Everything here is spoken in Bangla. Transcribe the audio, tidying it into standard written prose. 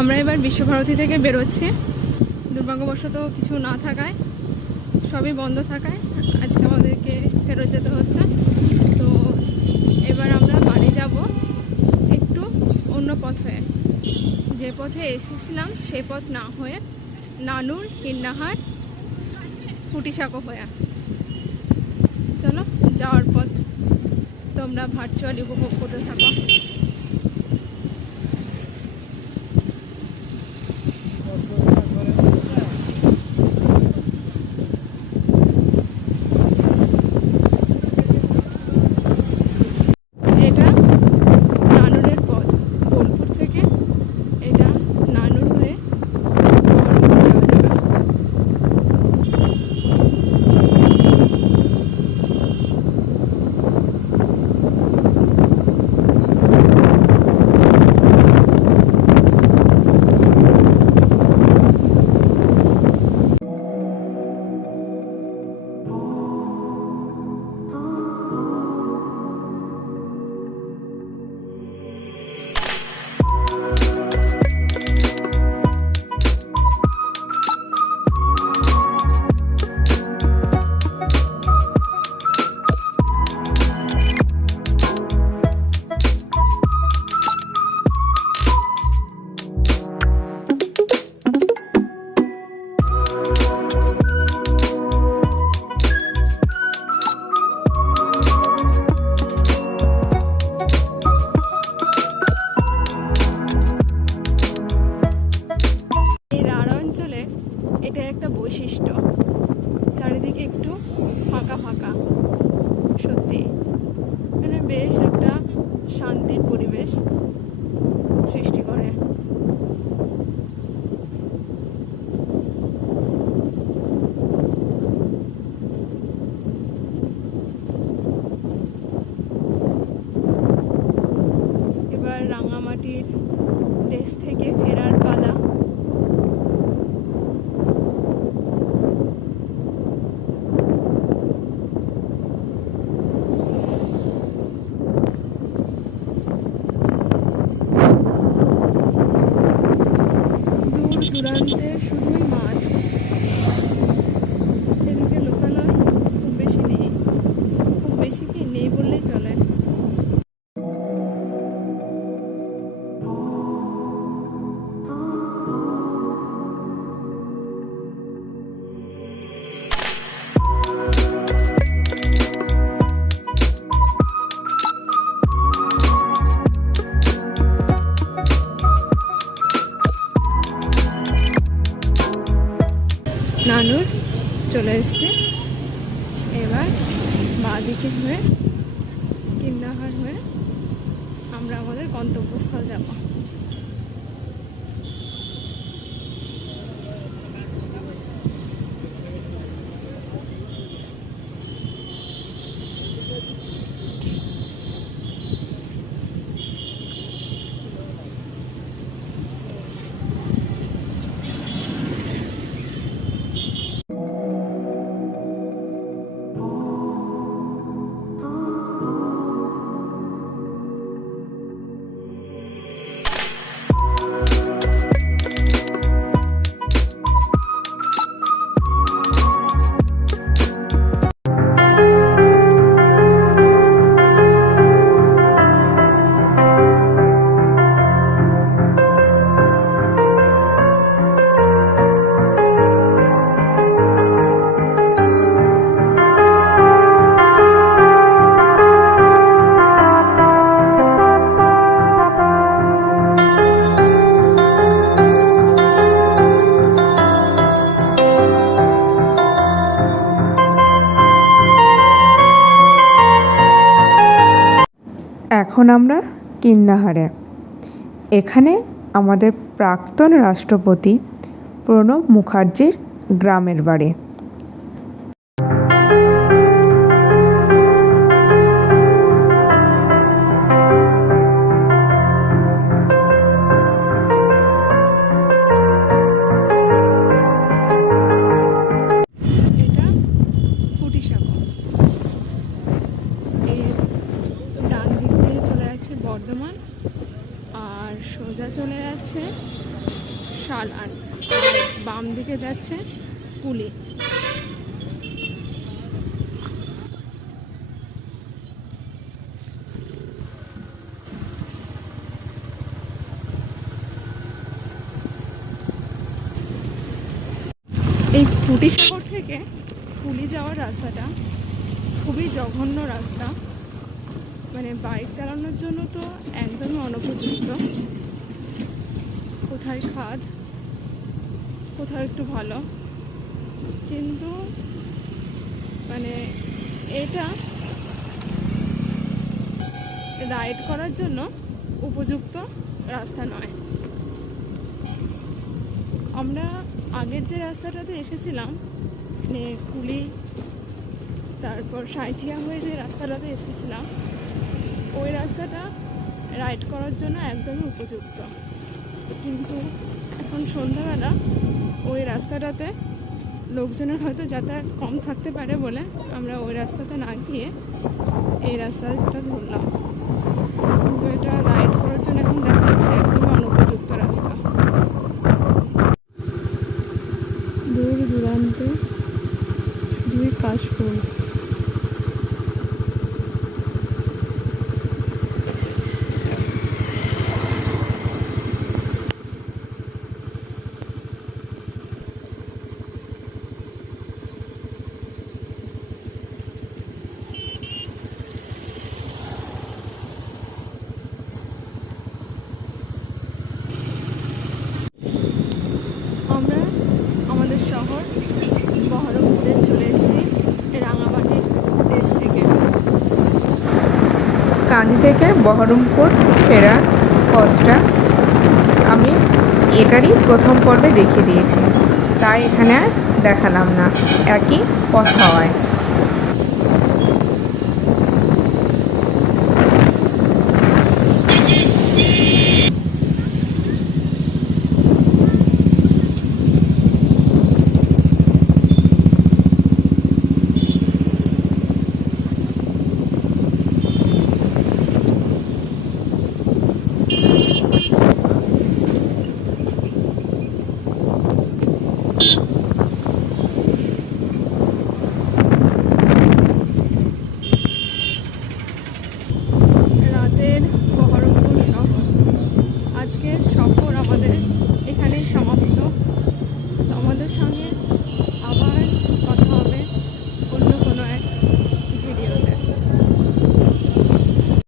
আমরা এবার বিশ্বভারতী থেকে বেরোচ্ছি। দুর্ভাগ্যবশত কিছু না থাকায়, সবই বন্ধ থাকায় আজকে আমাদেরকে ফেরত যেতে হচ্ছে। তো এবার আমরা বাড়ি যাব একটু অন্য পথ হয়ে, যে পথে এসেছিলাম সেই পথ না হয়ে নানুর, কিন্নাহার, ফুটিসাঁকো হয়ে। চলো, যাওয়ার পথ তোমরা ভার্চুয়ালি উপভোগ করতে থাকো। এটা নানুরের পথ, বোলপুর থেকে এটা নানুর হয়ে বোলপুর যাওয়া যাবে। এটা একটা বৈশিষ্ট্য, চারিদিকে একটু ফাঁকা ফাঁকা, সত্যি মানে বেশ একটা শান্তির পরিবেশ সৃষ্টি করে। এবার রাঙামাটির দেশ থেকে ফেরার পালা। দূরান্তে শুধুই মাঠ, এদিকে লোকালয় খুব বেশি নেই, খুব বেশি কি নেই বললেই চলে। নানুর চলে এসছে, এবার বাঁদিকে হয়ে কিন্নাহার হয়ে আমরা আমাদের গন্তব্যস্থল যাব। এখন আমরা কিন্নাহারে। এখানে আমাদের প্রাক্তন রাষ্ট্রপতি প্রণব মুখার্জির গ্রামের বাড়ি। এটা ফুটিসাঁকো, এর ডান দিক দিয়ে চলে যাচ্ছে বর্ধমান, আর সোজা চলে যাচ্ছে সালান, আর বাম দিকে যাচ্ছে কুলি। এই ফুটিসাগর থেকে কুলি যাওয়ার রাস্তাটা খুবই জঘন্য রাস্তা, মানে বাইক চালানোর জন্য তো একদমই অনুপযুক্ত। কোথায় খাদ, কোথাও একটু ভালো, কিন্তু মানে এটা রাইড করার জন্য উপযুক্ত রাস্তা নয়। আমরা আগের যে রাস্তাটাতে এসেছিলাম, মানে কুলি তারপর সাঁইথিয়া হয়ে যে রাস্তাটাতে এসেছিলাম, ওই রাস্তাটা রাইড করার জন্য একদমই উপযুক্ত। কিন্তু এখন সন্ধ্যাবেলা ওই রাস্তাটাতে লোকজনের হয়তো যাতায়াত কম থাকতে পারে বলে আমরা ওই রাস্তাতে না গিয়ে এই রাস্তাটা ধরলাম। কিন্তু এটা রাইড করার জন্য এখন দেখা যাচ্ছে একদমই অনুপযুক্ত রাস্তা। দূর দূরান্তে দুই কাশফুল। আমরা আমাদের শহর বহরমপুরে চলে এসেছি রাঙামাটির দেশ থেকে। কাঁদি থেকে বহরমপুর ফেরার পথটা আমি এটারই প্রথম পর্বে দেখিয়ে দিয়েছি, তাই এখানে আর দেখালাম না, একই পথ হওয়ায়।